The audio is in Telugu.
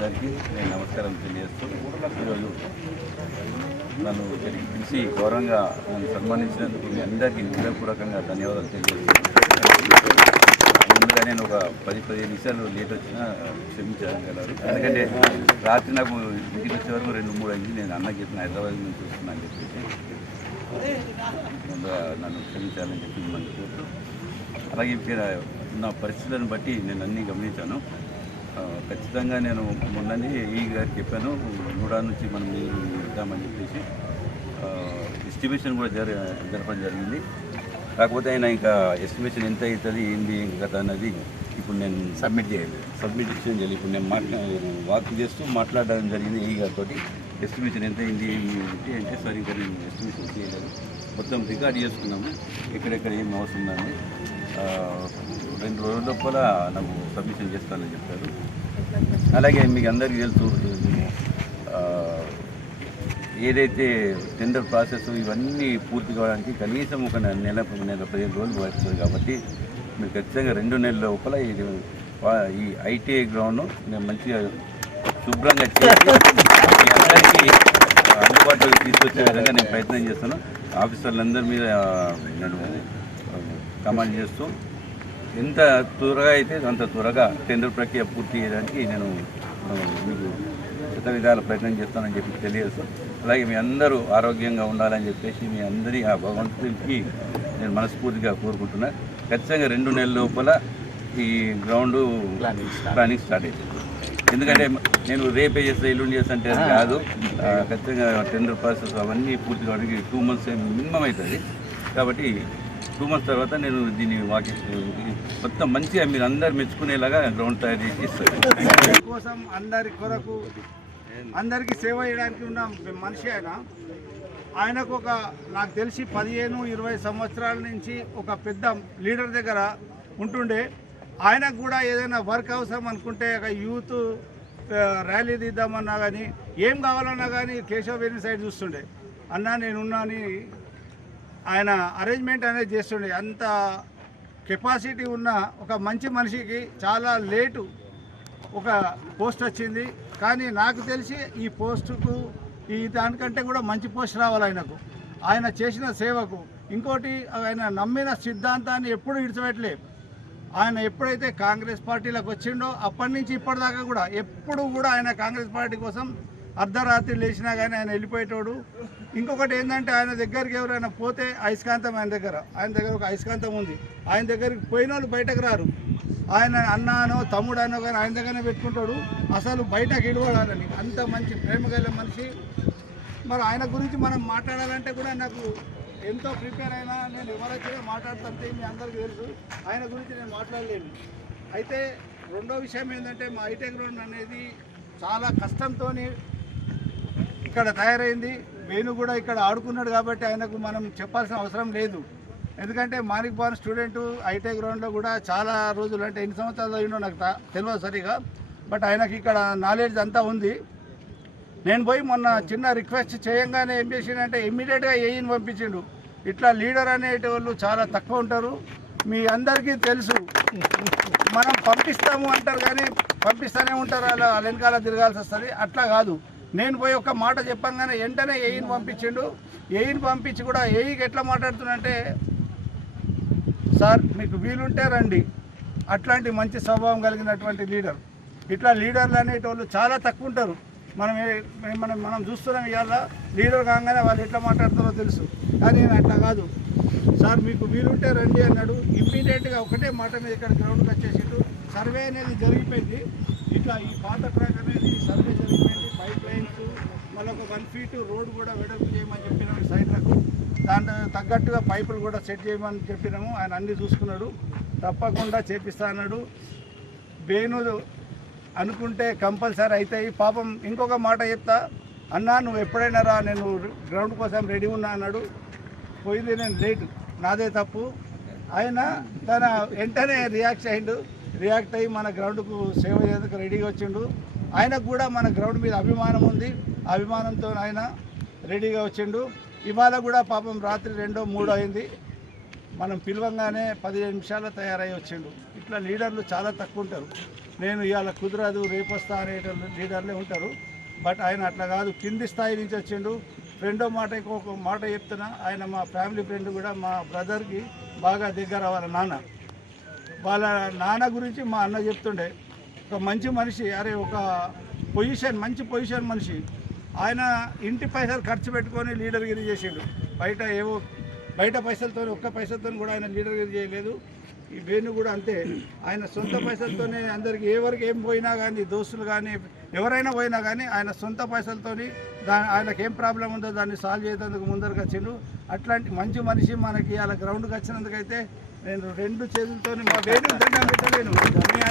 అందరికీ నేను నమస్కారం తెలియజేస్తూ ఈరోజు నన్ను ఇక్కడికి పిలిచి గౌరవంగా నన్ను సన్మానించినందుకు మీ అందరికీ హృదయపూర్వకంగా ధన్యవాదాలు తెలియజేస్తున్నాను. ముందుగా నేను ఒక 10-15 నిమిషాలు లేట్ వచ్చినా క్షమించగలరు. ఎందుకంటే రాత్రి నాకు ఇంటికి వచ్చే వరకు 2-3 అయింది. నేను అన్నకి చెప్పిన హైదరాబాద్ నుంచి వస్తున్నా అని చెప్పేసి ముందుగా నన్ను క్షమించాలని చెప్పి మిమ్మల్ని కోరుతూ, అలాగే నా పరిస్థితులను బట్టి నేను అన్నీ గమనించాను. ఖచ్చితంగా నేను మొన్ననే ఈ గారికి చెప్పాను, నూడా నుంచి మనం నీరు ఇద్దామని చెప్పేసి ఎస్టిమేషన్ కూడా జరపడం జరిగింది. కాకపోతే ఆయన ఇంకా ఎస్టిమేషన్ ఎంత అవుతుంది ఏంది కదా అన్నది ఇప్పుడు నేను సబ్మిషన్ చేయాలి. ఇప్పుడు నేను వాక్ చేస్తూ మాట్లాడడం జరిగింది ఈ గారితో. ఎస్టిమేషన్ ఎంత అయింది ఏంటి అంటే సరే ఇంకా నేను ఎస్టిమేషన్ చేయలేదు, మొత్తం రికార్డ్ చేసుకున్నాము ఎక్కడెక్కడ ఏం అవసరం ఉందని. 2 రోజుల లోపల నాకు సబ్మిషన్ చేస్తానని చెప్పారు. అలాగే మీకు అందరికీ తెలుసు, ఏదైతే టెండర్ ప్రాసెస్ ఇవన్నీ పూర్తి కావడానికి కనీసం ఒక నెల 15 రోజులు పడుతుంది. కాబట్టి మీరు ఖచ్చితంగా 2 నెలల లోపల ఈ ఐటీఐ గ్రౌండ్ నేను మంచిగా శుభ్రంగా చేసి అందరికీ అందుబాటులోకి తీసుకొచ్చే విధంగా నేను ప్రయత్నం చేస్తాను. ఆఫీసర్లందరి మీద నేను కమాండ్ చేస్తూ ఎంత త్వరగా అయితే అంత త్వరగా టెండర్ ప్రక్రియ పూర్తి చేయడానికి నేను మీకు శత విధాల ప్రయత్నం చేస్తానని చెప్పి తెలియజేస్తాను. అలాగే మీ అందరూ ఆరోగ్యంగా ఉండాలని చెప్పేసి మీ అందరి ఆ భగవంతుడికి నేను మనస్ఫూర్తిగా కోరుకుంటున్నాను. ఖచ్చితంగా 2 నెలల లోపల ఈ గ్రౌండ్ ప్లానింగ్ స్టార్ట్ అవుతుంది. ఎందుకంటే నేను రేపే చేస్తే ఎల్లుండి చేస్తే అంటే అది కాదు. ఖచ్చితంగా టెండర్ ప్రాసెస్ అవన్నీ పూర్తి కావడానికి 2 మంత్స్ మినిమం అవుతుంది. కాబట్టి 2 మంత్స్ తర్వాత నేను దీన్ని మొత్తం మంచిగా మీరు అందరు మెచ్చుకునేలాగా గ్రౌండ్ తయారు చేసి ఇస్తాను. కోసం అందరి కొరకు అందరికీ సేవ చేయడానికి ఉన్న మనిషి ఆయనకు ఒక నాకు తెలిసి 15-20 సంవత్సరాల నుంచి ఒక పెద్ద లీడర్ దగ్గర ఉంటుండే. ఆయనకు కూడా ఏదైనా వర్క్ అవసరం అనుకుంటే ఒక యూత్ ర్యాలీ తీద్దామన్నా కానీ ఏం కావాలన్నా కానీ కేశవవేణి సైడ్ చూస్తుండే. అన్నా నేనున్నా అని ఆయన అరేంజ్మెంట్ అనేది చేస్తుండే. అంత కెపాసిటీ ఉన్న ఒక మంచి మనిషికి చాలా లేటు ఒక పోస్ట్ వచ్చింది. కానీ నాకు తెలిసి ఈ పోస్టుకు దానికంటే కూడా మంచి పోస్ట్ రావాలి ఆయనకు, ఆయన చేసిన సేవకు. ఇంకోటి, ఆయన నమ్మిన సిద్ధాంతాన్ని ఎప్పుడు విడిచిపెట్టలేదు. ఆయన ఎప్పుడైతే కాంగ్రెస్ పార్టీలోకి వచ్చిండో అప్పటి నుంచి ఇప్పటిదాకా కూడా ఎప్పుడు కూడా ఆయన కాంగ్రెస్ పార్టీ కోసం అర్ధరాత్రి లేచినా కానీ ఆయన వెళ్ళిపోయేటోడు. ఇంకొకటి ఏంటంటే ఆయన దగ్గరికి ఎవరైనా పోతే అయస్కాంతం ఆయన దగ్గర ఒక అయస్కాంతం ఉంది. ఆయన దగ్గరికి పోయిన వాళ్ళు బయటకు రారు. ఆయన అన్నానో తమ్ముడానో కానీ ఆయన దగ్గరనే పెట్టుకుంటాడు, అసలు బయటకు ఇడవడాలని. అంత మంచి ప్రేమ గల మనిషి. మరి ఆయన గురించి మనం మాట్లాడాలంటే కూడా నాకు ఎంతో ప్రిపేర్ అయినా నేను ఎవరైనా మాట్లాడుతుంటే మీ అందరికీ తెలుసు, ఆయన గురించి నేను మాట్లాడలేను. అయితే రెండో విషయం ఏంటంటే మా ఐటీఐ గ్రౌండ్ అనేది చాలా కష్టంతో ఇక్కడ తయారైంది. వేణు కూడా ఇక్కడ ఆడుకున్నాడు కాబట్టి ఆయనకు మనం చెప్పాల్సిన అవసరం లేదు. ఎందుకంటే మాణిక్ భవన్ స్టూడెంటు ఐటీఐ గ్రౌండ్లో కూడా చాలా రోజులు, అంటే ఎన్ని సంవత్సరాలు అయినో నాకు తెలియదు సరిగా, బట్ ఆయనకి ఇక్కడ నాలెడ్జ్ అంతా ఉంది. నేను పోయి మొన్న చిన్న రిక్వెస్ట్ చేయంగానే ఏం చేసిండంటే ఇమ్మీడియట్గా ఏఈని పంపించిండు. ఇట్లా లీడర్ అనేటోళ్ళు చాలా తక్కువ ఉంటారు, మీ అందరికీ తెలుసు. మనం పంపిస్తాము అంటారు కానీ పంపిస్తూనే ఉంటారు, అలా వెనకాల తిరగాల్సి వస్తుంది. అట్లా కాదు, నేను పోయి ఒక మాట చెప్పంగానే వెంటనే ఏఈని పంపించిండు. ఏఈని పంపించి కూడా ఏఈకి ఎట్లా మాట్లాడుతున్నంటే, సార్ మీకు వీలుంటే రండి. అట్లాంటి మంచి స్వభావం కలిగినటువంటి లీడర్. ఇట్లా లీడర్లు అనేటోళ్ళు చాలా తక్కువ ఉంటారు. మనం చూస్తున్నాం, ఇవాళ లీడర్ కాగానే వాళ్ళు ఎట్లా మాట్లాడుతారో తెలుసు. కానీ నేను అట్లా కాదు, సార్ మీకు వీలుంటే రండి అన్నాడు. ఇమ్మీడియట్గా ఒకటే మాట మీద ఇక్కడ గ్రౌండ్కి వచ్చేసిండు. సర్వే అనేది జరిగిపోయింది. ఇట్లా ఈ పాత ట్రాక్ అనేది సర్వే జరిగిపోయింది. పైప్ లైన్స్ మళ్ళీ ఒక 1 ఫీట్ రోడ్డు కూడా వెడల్పు చేయమని చెప్పినాము సైడ్లకు. దాంట్లో తగ్గట్టుగా పైపులు కూడా సెట్ చేయమని చెప్పినాము. ఆయన అన్నీ చూసుకున్నాడు, తప్పకుండా చేపిస్తా అన్నాడు. వేణు అనుకుంటే కంపల్సరీ అవుతాయి. పాపం ఇంకొక మాట చెప్తా, అన్నా నువ్వు ఎప్పుడైనా రా, నేను గ్రౌండ్ కోసం రెడీ ఉన్నా అన్నాడు. పోయింది నేను లేటు, నాదే తప్పు. ఆయన తన వెంటనే రియాక్ట్ అయ్యి మన గ్రౌండ్కు సేవ చేసేందుకు రెడీగా వచ్చిండు. ఆయనకు కూడా మన గ్రౌండ్ మీద అభిమానం ఉంది. అభిమానంతో ఆయన రెడీగా వచ్చిండు. ఇవాళ కూడా పాపం రాత్రి 2-3 అయింది. మనం పిలవంగానే 15 నిమిషాల్లో తయారై వచ్చిండు. ఇట్లా లీడర్లు చాలా తక్కువ ఉంటారు. నేను ఇవాళ కుదరదు రేపు వస్తా అనే లీడర్లే ఉంటారు. బట్ ఆయన అట్లా కాదు, కింది స్థాయి నుంచి వచ్చిండు. రెండో మాట ఇంకొక మాట చెప్తున్నా, ఆయన మా ఫ్యామిలీ ఫ్రెండ్ కూడా, మా బ్రదర్కి బాగా దగ్గర వాళ్ళ నాన్న గురించి మా అన్న చెప్తుండే, ఒక మంచి మనిషి, అరే ఒక మంచి పొజిషన్ మనిషి. ఆయన ఇంటి పైసలు ఖర్చు పెట్టుకొని లీడర్గిరి చేసిండు. బయట పైసలతో, ఒక్క పైసలతో కూడా ఆయన లీడర్గిరి చేయలేదు. ఈ వేణు కూడా అంతే, ఆయన సొంత పైసలతోనే అందరికి ఎవరికి ఏం పోయినా కానీ, దోస్తులు కానీ ఎవరైనా పోయినా కానీ ఆయన సొంత పైసలతోని ఆయనకు ఏం ప్రాబ్లం ఉందో దాన్ని సాల్వ్ చేసేందుకు ముందరకు వచ్చిండు. అట్లాంటి మంచి మనిషి మనకి అలా గ్రౌండ్కి వచ్చినందుకైతే నేను రెండు చేతులతో మా వేణు దండం పెట్టలేను. మీ అందరికీ